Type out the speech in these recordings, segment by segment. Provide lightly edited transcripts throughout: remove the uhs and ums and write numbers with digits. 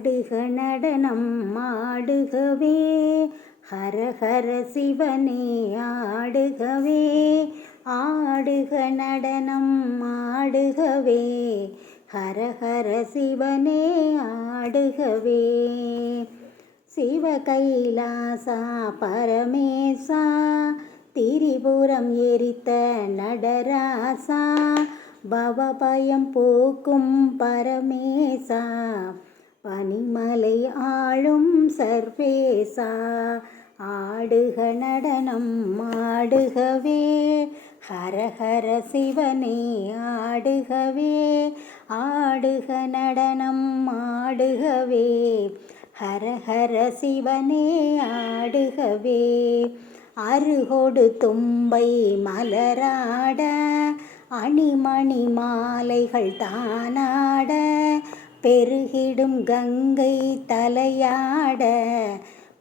ஆடுக நடனம் ஆடுகவே, ஹர ஹர சிவனே ஆடுகவே. ஆடுக நடனம் ஆடுகவே, ஹர ஹர சிவனே ஆடுகவே. சிவ கைலாசா பரமேசா, திரிபுரம் எரித்த நடராசா, பவபயம் போக்கும் பரமேசா, பனிமலை ஆளும் சர்வேசா. ஆடுக நடனம் ஆடுகவே, ஹர ஹர சிவனே ஆடுகவே. ஆடுக நடனம் ஆடுகவே, ஹர ஹர சிவனே ஆடுகவே. அருகொடு தும்பை மலராட, அணிமணி மாலைகள் தானாட, பெருகிடும் கங்கை தலையாட,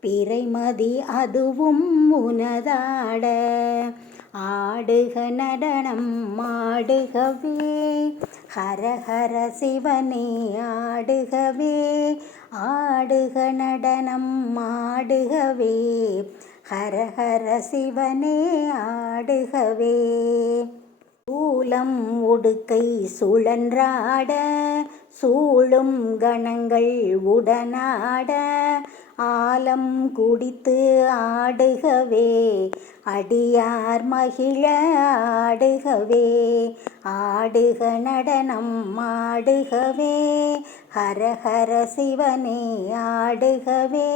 பிறைமதி அதுவும் உனதாட. ஆடுக நடனம் ஆடுகவே, ஹர ஹர சிவனே ஆடுகவே. ஆடுக நடனம் ஆடுகவே, ஹர ஹர சிவனே ஆடுகவே. சூலம் உடுக்கை சுழன்றாட, சூழும் கணங்கள் உடனாட, ஆலம் குடித்து ஆடுகவே, அடியார் மகிழ ஆடுகவே. ஆடுக நடனம் ஆடுகவே, ஹர ஹர சிவனே ஆடுகவே.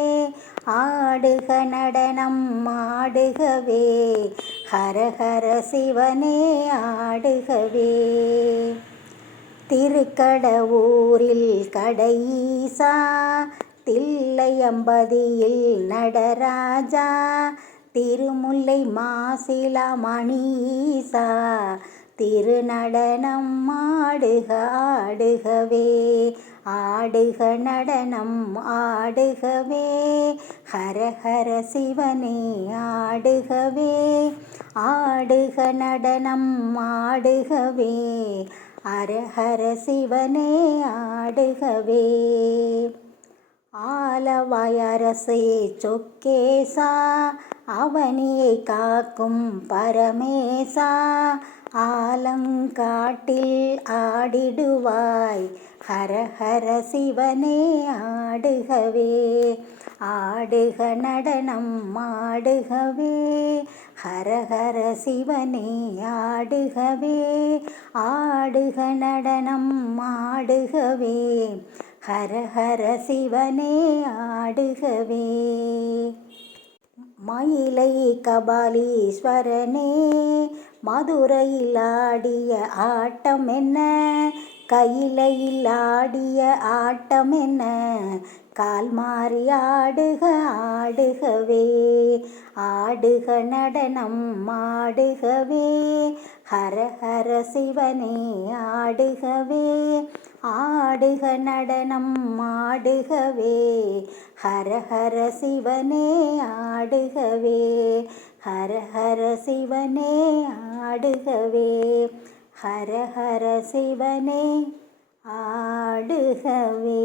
ஆடுக நடனம் ஆடுகவே, ஹர ஹர சிவனே ஆடுகவே. திருக்கடவூரில் கடையீசா, தில்லையம்பதியில் நடராஜா, திருமுல்லை மாசிலா மணீசா, திருநடனம் ஆடுக ஆடுகவே. ஆடுக நடனம் ஆடுகவே, ஹர ஹர சிவனே ஆடுகவே. ஆடுக நடனம் ஆடுகவே, ஹர ஹர சிவனே ஆடுகவே. ஆலவாய் அரசே சொக்கேசா, அவனியை காக்கும் பரமேசா, ஆலங்காட்டில் ஆடிடுவாய், ஹர ஹர சிவனே ஆடுகவே. ஆடுக நடனம் ஆடுகவே, ஹர ஹர சிவனே ஆடுகவே. ஆடுக நடனம் ஆடுகவே, ஹர ஹர சிவனே ஆடுகவே. மயிலை கபாலீஸ்வரனே, மதுரையில் ஆடிய ஆட்டம் என்ன, கையிலையில் ஆடிய ஆட்டம் என்ன, கால் மாறி ஆடுக ஆடுகவே. ஆடுக நடனம் ஆடுகவே, ஹர ஹர சிவனே ஆடுகவே. ஆடுக நடனம் ஆடுகவே, ஹர ஹர சிவனே ஆடுகவே. ஹர ஹர சிவனே ஆடுகவே, ஹர ஹர சிவனே ஆடுகவே.